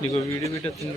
నీకు వీడియో పెట్టేస్తుంది.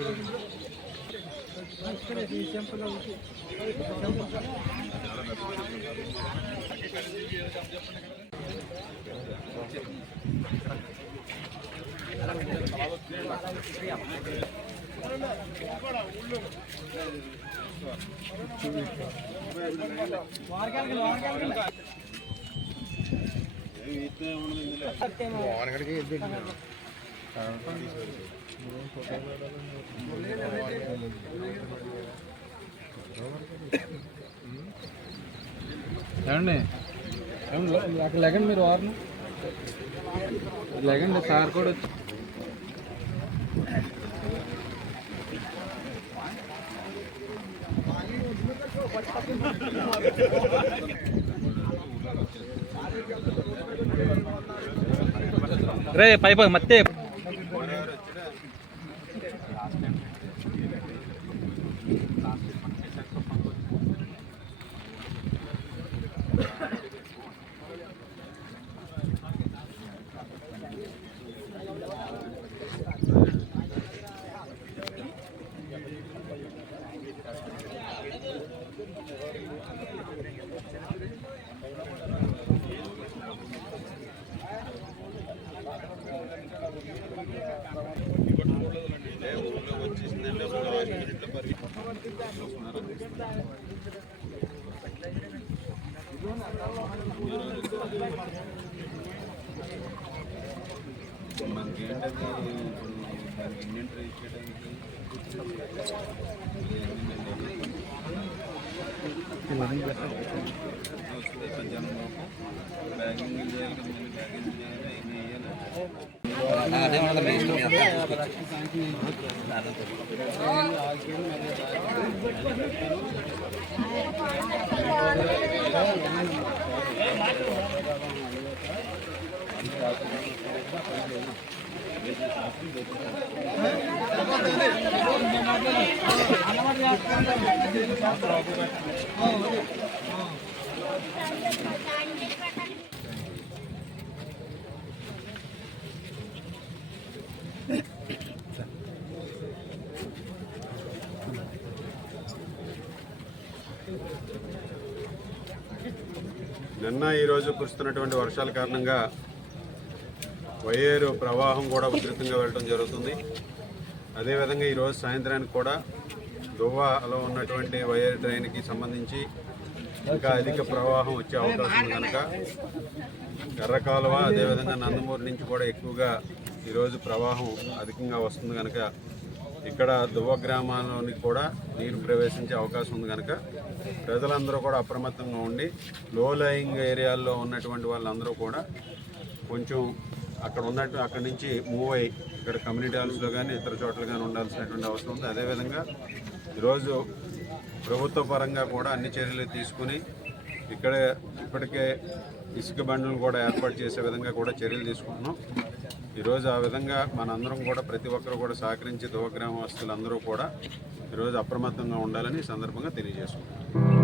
ఏమండి అక్కడ లేకండి, మీరు వారిని లేకండి, సార్ కూడా వచ్చి రే పైప మత్తే మనకి ఏంటంటే ఇండియన్ ట్రై చేయడానికి బ్యాగింగ్ చేయాలి కదా, బ్యాగింగ్ చేయాలి, అయినా నిన్న ఈరోజు కురుస్తున్నటువంటి వర్షాల కారణంగా వయ్యేరు ప్రవాహం కూడా ఉధృతంగా వెళ్ళడం జరుగుతుంది. అదేవిధంగా ఈరోజు సాయంత్రానికి కూడా దువ్వలో ఉన్నటువంటి వయ్యేరు డ్రైన్కి సంబంధించి ఇంకా అధిక ప్రవాహం వచ్చే అవకాశం ఉంది కనుక ఎర్రకాలువ అదేవిధంగా నందమూరు నుంచి కూడా ఎక్కువగా ఈరోజు ప్రవాహం అధికంగా వస్తుంది కనుక ఇక్కడ దువ్వ గ్రామాల్లోనికి కూడా నీరు ప్రవేశించే అవకాశం ఉంది కనుక ప్రజలందరూ కూడా అప్రమత్తంగా ఉండి లో లయింగ్ ఏరియాల్లో ఉన్నటువంటి వాళ్ళందరూ కూడా కొంచెం అక్కడి నుంచి మూవ్ అయ్యి ఇక్కడ కమ్యూనిటీ హాల్స్లో కానీ ఇతర చోట్ల కానీ ఉండాల్సినటువంటి అవసరం ఉంది. అదేవిధంగా ఈరోజు ప్రభుత్వ పరంగా కూడా అన్ని చర్యలు తీసుకుని ఇప్పటికే ఇసుక బండ్లను కూడా ఏర్పాటు చేసే విధంగా కూడా చర్యలు తీసుకుంటున్నాం. ఈరోజు ఆ విధంగా మనందరం కూడా ప్రతి ఒక్కరు కూడా సహకరించి దువ్వ గ్రామస్తులందరూ కూడా ఈరోజు అప్రమత్తంగా ఉండాలని ఈ సందర్భంగా తెలియజేసుకుంటున్నాం.